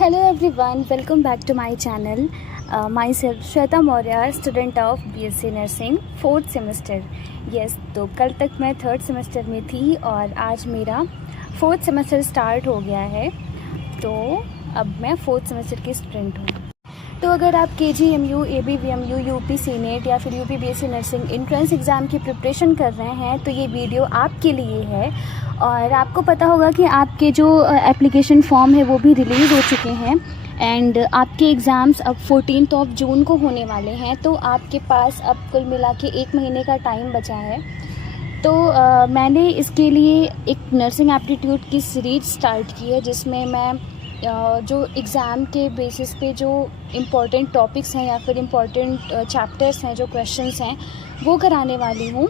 Hello everyone, welcome back to my channel. Myself Shweta Maurya, student of BSc Nursing, 4th semester. Yes, तो कल तक मैं 3rd semester में थी और आज मेरा 4th semester स्टार्ट हो गया है। तो अब मैं 4th semester की स्टूडेंट हूँ। तो अगर आप KGMU, ABVMU, UP सीनेट या फिर UP BSc nursing entrance exam की प्रिपरेशन कर रहे हैं तो ये वीडियो आपके लिए है। और आपको पता होगा कि आपके जो एप्लीकेशन फॉर्म है वो भी रिलीज़ हो चुके हैं एंड आपके एग्ज़ाम्स अब 14 जून को होने वाले हैं। तो आपके पास अब कुल मिला के 1 महीने का टाइम बचा है। तो मैंने इसके लिए एक नर्सिंग एप्टीट्यूड की सीरीज स्टार्ट की है जिसमें मैं जो एग्ज़ाम के बेसिस पे जो इम्पोर्टेंट टॉपिक्स हैं या फिर इम्पोर्टेंट चैप्टर्स हैं, जो क्वेश्चंस हैं, वो कराने वाली हूँ,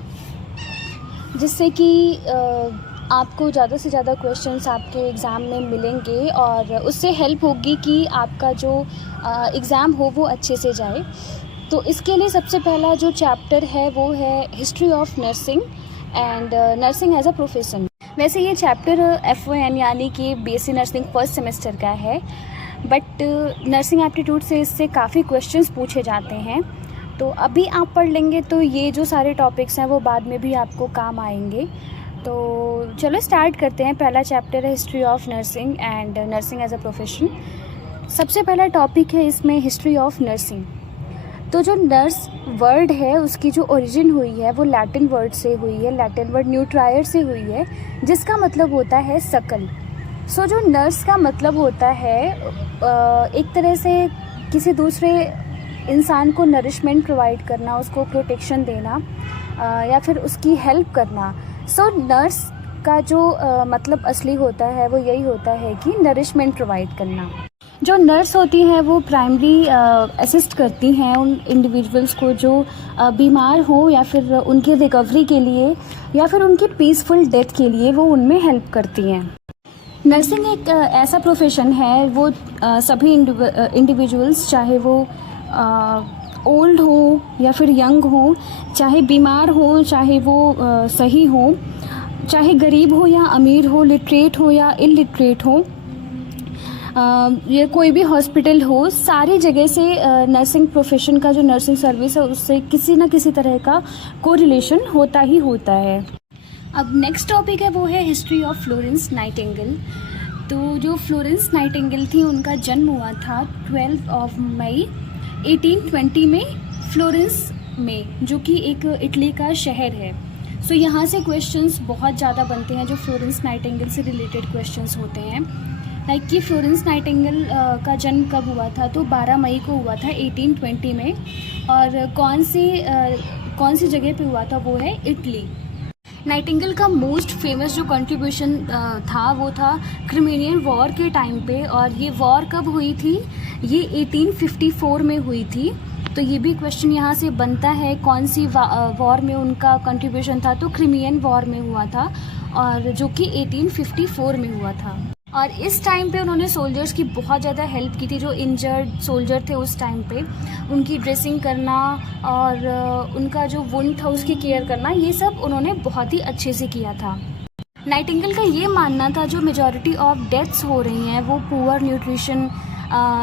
जिससे कि आपको ज़्यादा से ज़्यादा क्वेश्चंस आपके एग्ज़ाम में मिलेंगे और उससे हेल्प होगी कि आपका जो एग्ज़ाम हो वो अच्छे से जाए। तो इसके लिए सबसे पहला जो चैप्टर है वो है history of nursing and nursing as a profession. वैसे ये चैप्टर FON यानी कि BSc नर्सिंग फर्स्ट सेमेस्टर का है, बट नर्सिंग एप्टीट्यूड से इससे काफ़ी क्वेश्चंस पूछे जाते हैं। तो अभी आप पढ़ लेंगे तो ये जो सारे टॉपिक्स हैं वो बाद में भी आपको काम आएंगे। तो चलो स्टार्ट करते हैं। पहला चैप्टर है history of nursing and nursing as a profession. सबसे पहला टॉपिक है इसमें हिस्ट्री ऑफ नर्सिंग। तो जो नर्स वर्ड है उसकी जो ओरिजिन हुई है वो लैटिन वर्ड से हुई है, लैटिन वर्ड न्यूट्रायर से हुई है, जिसका मतलब होता है सकल। सो जो नर्स का मतलब होता है एक तरह से किसी दूसरे इंसान को नरिशमेंट प्रोवाइड करना, उसको प्रोटेक्शन देना या फिर उसकी हेल्प करना। सो नर्स का जो मतलब असली होता है वो यही होता है कि नरिशमेंट प्रोवाइड करना। जो नर्स होती हैं वो प्राइमरी असिस्ट करती हैं उन इंडिविजुअल्स को जो बीमार हो या फिर उनकी रिकवरी के लिए या फिर उनकी पीसफुल डेथ के लिए वो उनमें हेल्प करती हैं। नर्सिंग एक ऐसा प्रोफेशन है, वो सभी इंडिविजुअल्स, चाहे वो ओल्ड हो या फिर यंग हो, चाहे बीमार हो चाहे वो सही हो, चाहे गरीब हो या अमीर हो, लिटरेट हो या इलिटरेट हो, ये कोई भी हॉस्पिटल हो, सारी जगह से नर्सिंग प्रोफेशन का जो नर्सिंग सर्विस है उससे किसी न किसी तरह का कोरिलेशन होता ही होता है। अब नेक्स्ट टॉपिक है वो है हिस्ट्री ऑफ फ्लोरेंस नाइटिंगेल। तो जो फ्लोरेंस नाइटिंगेल थी उनका जन्म हुआ था 12 मई 1820 में फ्लोरेंस में, जो कि एक इटली का शहर है। सो यहाँ से क्वेश्चंस बहुत ज़्यादा बनते हैं जो फ्लोरेंस नाइटिंगेल से रिलेटेड क्वेश्चंस होते हैं। लाइक कि फ्लोरेंस नाइटिंगेल का जन्म कब हुआ था, तो 12 मई को हुआ था 1820 में, और कौन सी जगह पे हुआ था वो है इटली। नाइटिंगेल का मोस्ट फेमस जो कंट्रीब्यूशन था वो था क्रिमीनियन वॉर के टाइम पे, और ये वॉर कब हुई थी, ये 1854 में हुई थी। तो ये भी क्वेश्चन यहाँ से बनता है कौन सी वॉर में उनका कंट्रीब्यूशन था, तो क्रिमियन वॉर में हुआ था, और जो कि 1854 में हुआ था। और इस टाइम पे उन्होंने सोल्जर्स की बहुत ज़्यादा हेल्प की थी। जो इंजर्ड सोल्जर थे उस टाइम पे उनकी ड्रेसिंग करना और उनका जो वुंड था उसकी केयर करना, ये सब उन्होंने बहुत ही अच्छे से किया था। नाइटिंगेल का ये मानना था जो मेजॉरिटी ऑफ डेथ्स हो रही हैं वो पुअर न्यूट्रिशन,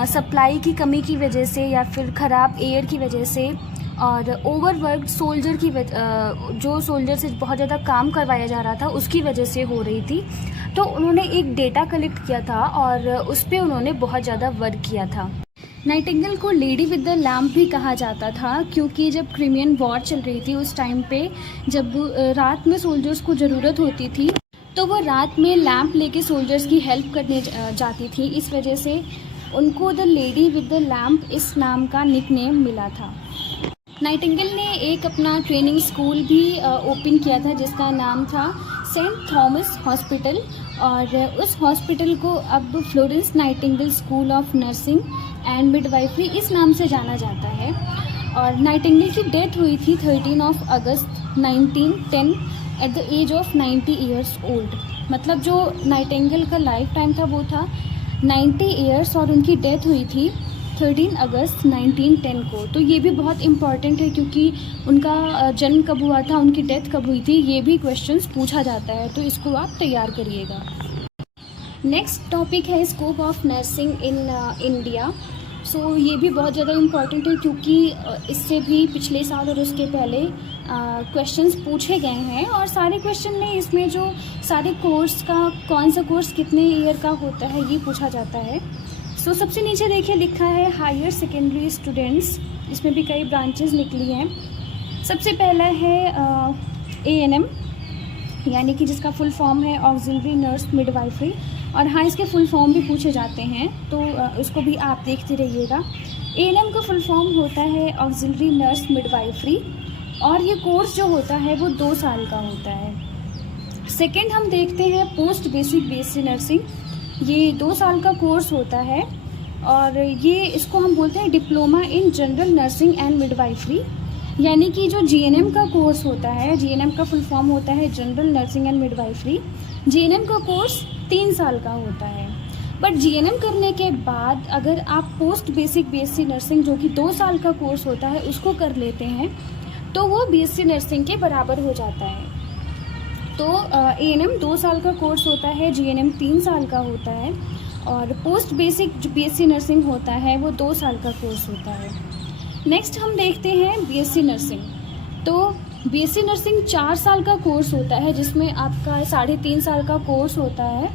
सप्लाई की कमी की वजह से या फिर ख़राब एयर की वजह से और ओवरवर्क्ड सोल्जर की जो सोल्जर से बहुत ज़्यादा काम करवाया जा रहा था उसकी वजह से हो रही थी। तो उन्होंने एक डेटा कलेक्ट किया था और उस पर उन्होंने बहुत ज़्यादा वर्क किया था। नाइटिंगेल को लेडी विद द लैम्प भी कहा जाता था, क्योंकि जब क्रिमियन वॉर चल रही थी उस टाइम पे जब रात में सोल्जर्स को ज़रूरत होती थी तो वो रात में लैम्प लेके सोल्जर्स की हेल्प करने जाती थी। इस वजह से उनको the lady with the lamp इस नाम का निकनेम मिला था। नाइटिंगेल ने एक अपना ट्रेनिंग स्कूल भी ओपन किया था जिसका नाम था सेंट थॉमस हॉस्पिटल, और उस हॉस्पिटल को अब Florence Nightingale school of nursing and midwifery इस नाम से जाना जाता है। और नाइटिंगेल की डेथ हुई थी 13 अगस्त 1910 at the age of 90 years old. मतलब जो नाइटिंगेल का लाइफ टाइम था वो था 90 ईयर्स और उनकी डेथ हुई थी 13 अगस्त 1910 को। तो ये भी बहुत इम्पॉर्टेंट है क्योंकि उनका जन्म कब हुआ था, उनकी डेथ कब हुई थी, ये भी क्वेश्चंस पूछा जाता है, तो इसको आप तैयार करिएगा। नेक्स्ट टॉपिक है scope of nursing in India. So ये भी बहुत ज़्यादा इम्पॉर्टेंट है क्योंकि इससे भी पिछले साल और उसके पहले क्वेश्चंस पूछे गए हैं और सारे क्वेश्चन में इसमें जो सारे कोर्स का कौन सा कोर्स कितने ईयर का होता है ये पूछा जाता है। सो सबसे नीचे देखिए लिखा है हायर सेकेंडरी स्टूडेंट्स, इसमें भी कई ब्रांचेस निकली हैं। सबसे पहला है ANM यानी कि जिसका फुल फॉर्म है ऑक्सिलरी नर्स मिडवाइफरी, और हाँ इसके फुल फॉर्म भी पूछे जाते हैं तो उसको भी आप देखते रहिएगा। ANM का फुल फॉर्म होता है ऑक्सिलरी नर्स मिडवाइफरी और ये कोर्स जो होता है वो 2 साल का होता है। सेकंड हम देखते हैं पोस्ट बेसिक BSc नर्सिंग, ये 2 साल का कोर्स होता है और ये इसको हम बोलते हैं diploma in general nursing and midwifery, यानी कि जो GNM का कोर्स होता है, GNM का फुल फॉर्म होता है general nursing and midwifery. GNM का कोर्स 3 साल का होता है, बट GNM करने के बाद अगर आप पोस्ट बेसिक BSc नर्सिंग जो कि 2 साल का कोर्स होता है उसको कर लेते हैं तो वो BSc नर्सिंग के बराबर हो जाता है। तो ANM 2 साल का कोर्स होता है, GNM 3 साल का होता है और पोस्ट बेसिक जो BSc नर्सिंग होता है वो 2 साल का कोर्स होता है। नेक्स्ट हम देखते हैं BSc नर्सिंग। तो BSc नर्सिंग 4 साल का कोर्स होता है जिसमें आपका 3.5 साल का कोर्स होता है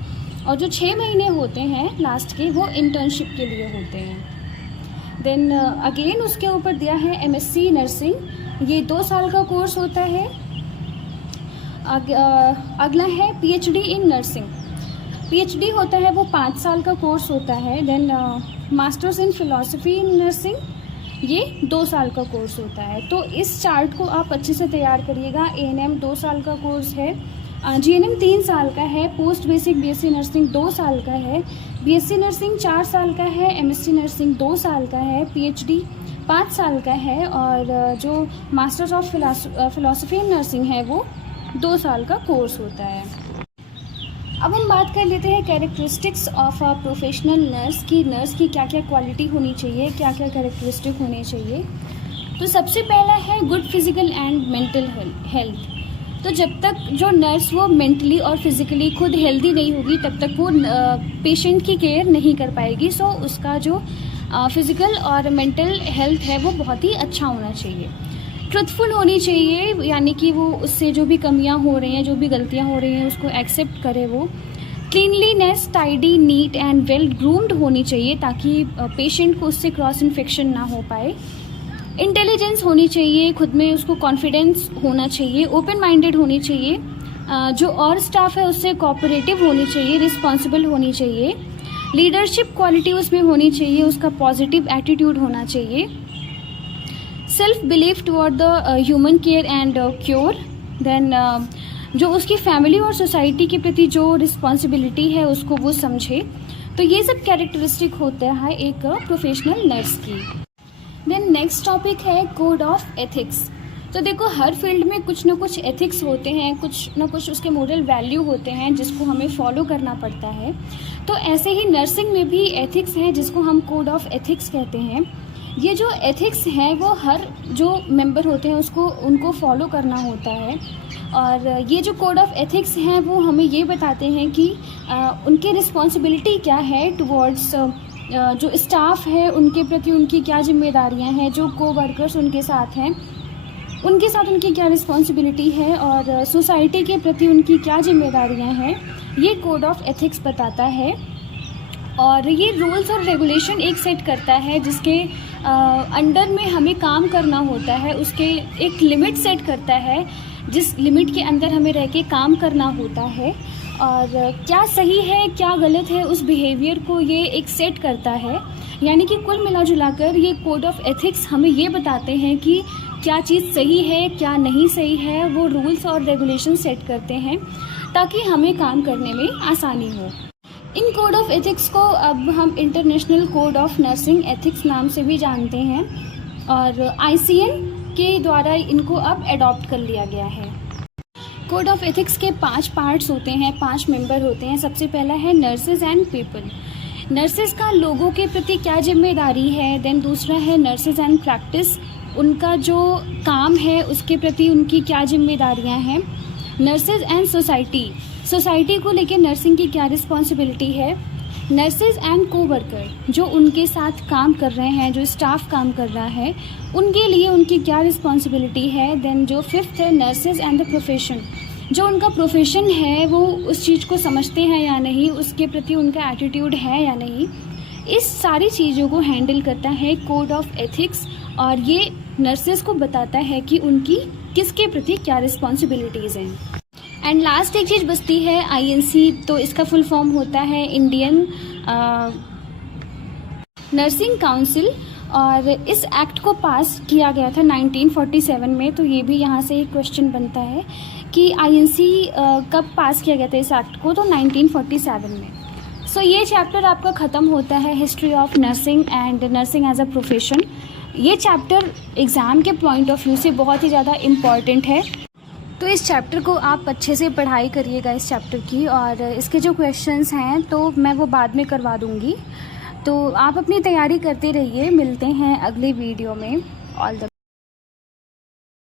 और जो 6 महीने होते हैं लास्ट के वो इंटर्नशिप के लिए होते हैं। देन अगेन उसके ऊपर दिया है MSc नर्सिंग, ये 2 साल का कोर्स होता है। अगला है PhD इन नर्सिंग, PhD होता है वो 5 साल का कोर्स होता है। Then masters in philosophy in nursing, ये 2 साल का कोर्स होता है। तो इस चार्ट को आप अच्छे से तैयार करिएगा। ANM 2 साल का कोर्स है, GNM 3 साल का है, पोस्ट बेसिक BSc नर्सिंग 2 साल का है, BSc नर्सिंग 4 साल का है, MSc नर्सिंग 2 साल का है, PhD 5 साल का है और जो masters of philosophy in nursing है वो 2 साल का कोर्स होता है। अब हम बात कर लेते हैं characteristics of a professional nurse की नर्स की क्या क्या क्वालिटी होनी चाहिए, क्या क्या कैरेक्टरिस्टिक होने चाहिए। तो सबसे पहला है good physical and mental health. तो जब तक जो नर्स वो मेंटली और फिज़िकली खुद हेल्दी नहीं होगी तब तक वो पेशेंट की केयर नहीं कर पाएगी। सो उसका जो फिज़िकल और मेंटल हेल्थ है वो बहुत ही अच्छा होना चाहिए। ट्रुथफुल होनी चाहिए, यानी कि वो उससे जो भी कमियां हो रही हैं, जो भी गलतियां हो रही हैं उसको एक्सेप्ट करे। वो cleanliness, tidy, neat and well groomed होनी चाहिए ताकि पेशेंट को उससे क्रॉस इन्फेक्शन ना हो पाए। इंटेलिजेंस होनी चाहिए, खुद में उसको कॉन्फिडेंस होना चाहिए, ओपन माइंडेड होनी चाहिए, जो और स्टाफ है उससे कोऑपरेटिव होनी चाहिए, रिस्पॉन्सिबल होनी चाहिए। लीडरशिप क्वालिटी उसमें होनी चाहिए, उसका पॉजिटिव एटीट्यूड होना चाहिए। Self belief toward the human care and cure. Then जो उसकी फैमिली और सोसाइटी के प्रति जो रिस्पॉन्सिबिलिटी है उसको वो समझे। तो ये सब कैरेक्टरिस्टिक होता है एक प्रोफेशनल नर्स की। देन नेक्स्ट टॉपिक है कोड ऑफ एथिक्स। तो देखो हर फील्ड में कुछ ना कुछ एथिक्स होते हैं, कुछ ना कुछ उसके मोरल वैल्यू होते हैं जिसको हमें फॉलो करना पड़ता है। तो ऐसे ही नर्सिंग में भी एथिक्स हैं जिसको हम कोड ऑफ एथिक्स कहते हैं। ये जो एथिक्स हैं वो हर जो मेंबर होते हैं उसको उनको फॉलो करना होता है और ये जो कोड ऑफ एथिक्स हैं वो हमें ये बताते हैं कि उनकी रिस्पॉन्सिबिलिटी क्या है टुवर्ड्स जो स्टाफ है उनके प्रति उनकी क्या जिम्मेदारियां हैं, जो कोवर्कर्स उनके साथ हैं उनके साथ उनकी क्या रिस्पॉन्सिबिलिटी है और सोसाइटी के प्रति उनकी क्या जिम्मेदारियां हैं, ये कोड ऑफ एथिक्स बताता है। और ये रूल्स और रेगुलेशन एक सेट करता है जिसके अंडर में हमें काम करना होता है, उसके एक लिमिट सेट करता है जिस लिमिट के अंदर हमें रह के काम करना होता है और क्या सही है क्या गलत है उस बिहेवियर को ये एक सेट करता है। यानी कि कुल मिला जुलाकर ये कोड ऑफ एथिक्स हमें ये बताते हैं कि क्या चीज़ सही है क्या नहीं सही है, वो रूल्स और रेगुलेशन सेट करते हैं ताकि हमें काम करने में आसानी हो। इन कोड ऑफ एथिक्स को अब हम international code of nursing ethics नाम से भी जानते हैं और ICN के द्वारा इनको अब एडॉप्ट कर लिया गया है। कोड ऑफ एथिक्स के 5 पार्ट्स होते हैं, 5 मेंबर होते हैं। सबसे पहला है नर्सेज एंड पीपल। नर्सेज का लोगों के प्रति क्या जिम्मेदारी है। देन दूसरा है नर्सेज एंड प्रैक्टिस, उनका जो काम है उसके प्रति उनकी क्या जिम्मेदारियां हैं। नर्सेज एंड सोसाइटी, सोसाइटी को लेकर नर्सिंग की क्या रिस्पॉन्सिबिलिटी है, नर्सेज एंड कोवर्कर जो उनके साथ काम कर रहे हैं, जो स्टाफ काम कर रहा है, उनके लिए उनकी क्या रिस्पॉन्सिबिलिटी है। देन जो फिफ्थ है नर्सेज एंड द प्रोफेशन, जो उनका प्रोफेशन है वो उस चीज़ को समझते हैं या नहीं, उसके प्रति उनका एटीट्यूड है या नहीं। इस सारी चीज़ों को हैंडल करता है कोड ऑफ एथिक्स, और ये नर्सेज को बताता है कि उनकी किसके प्रति क्या रिस्पॉन्सिबिलिटीज़ हैं। एंड लास्ट एक चीज़ बचती है INC, तो इसका फुल फॉर्म होता है इंडियन नर्सिंग काउंसिल, और इस एक्ट को पास किया गया था 1947 में। तो ये भी यहाँ से एक क्वेश्चन बनता है कि INC कब पास किया गया था इस एक्ट को, तो 1947 में। सो ये चैप्टर आपका ख़त्म होता है history of nursing and nursing as a profession. ये चैप्टर एग्ज़ाम के पॉइंट ऑफ व्यू से बहुत ही ज़्यादा इम्पॉर्टेंट है, तो इस चैप्टर को आप अच्छे से पढ़ाई करिएगा इस चैप्टर की। और इसके जो क्वेश्चंस हैं तो मैं वो बाद में करवा दूँगी, तो आप अपनी तैयारी करते रहिए। मिलते हैं अगले वीडियो में। All the